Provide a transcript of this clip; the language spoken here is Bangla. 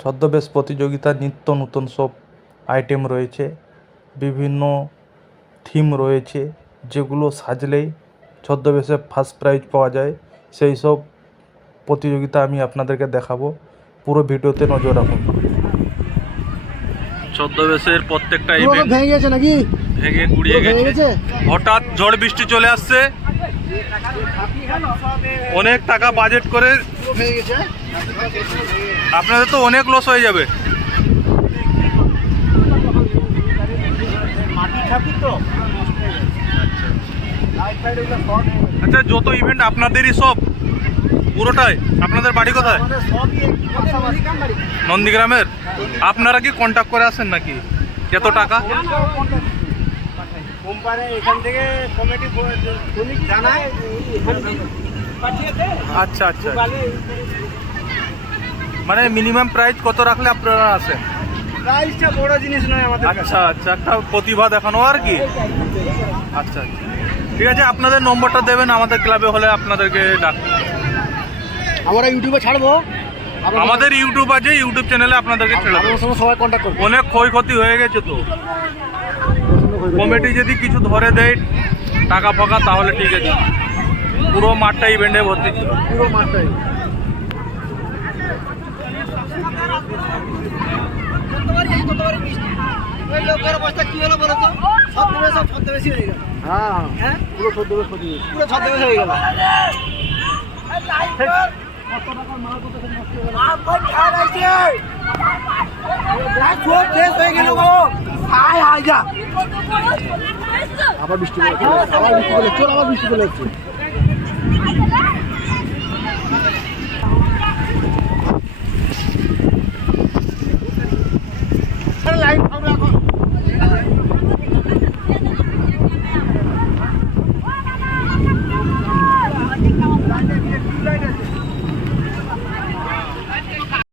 ছদ্মবেশ প্রতিযোগিতা নিত্য নতুন সব আইটেম রয়েছে, বিভিন্ন থিম রয়েছে, যেগুলো সাজলেই ছদ্মবেশে ফার্স্ট প্রাইজ পাওয়া যায়। সেই সব প্রতিযোগিতা আমি আপনাদেরকে দেখাবো, পুরো ভিডিওতে নজর রাখুন। ছদ্মবেশের প্রত্যেকটা ইভেন্ট ভেঙে গেছে নাকি? ভেঙে গুড়িয়ে গেছে। হঠাৎ ঝড় বৃষ্টি চলে আসছে, অনেক টাকা বাজেট করে আপনাদের তো অনেক লস হয়ে যাবে। আচ্ছা, যত ইভেন্ট আপনাদেরই সব, পুরোটাই আপনাদের বাড়ি কোথায়? নন্দীগ্রামের। আপনারা কি কন্ট্যাক্ট করে আসেন নাকি? কত টাকা? আচ্ছা আচ্ছা, মানে মিনিমাম প্রাইস কত রাখলে আপনারা আসেন? প্রাইসটা বড় জিনিস নয় আমাদের। আচ্ছা আচ্ছা, একটা প্রতিভা দেখানো আর কি। আচ্ছা আচ্ছা, ঠিক আছে, আপনাদের নম্বরটা দেবেন, আমাদের ক্লাবে হলে আপনাদেরকে ডাকবো। আমরা ইউটিউবে ছাড়বো, আমাদের ইউটিউব আছে, ইউটিউব চ্যানেলে আপনাদেরকে ছেড়ে দেবো। সবাই কন্ট্যাক্ট করবো। অনেক ক্ষয়ক্ষতি হয়ে গেছে তো, কমিটি যদি কিছু ধরে দেয় টাকা ফাঁকা তাহলে ঠিক আছে। পুরো মাঠটা ইভেন্টে ভর্তি ছিল, পুরো মাঠটাই। লোকের অবস্থা কি হলো বলো তো? ছদ্মবেশী হয়ে গেল। হ্যাঁ, পুরো ছদ্মবেশ হয়ে গেল। আবার বৃষ্টি চল, আবার বৃষ্টি চলে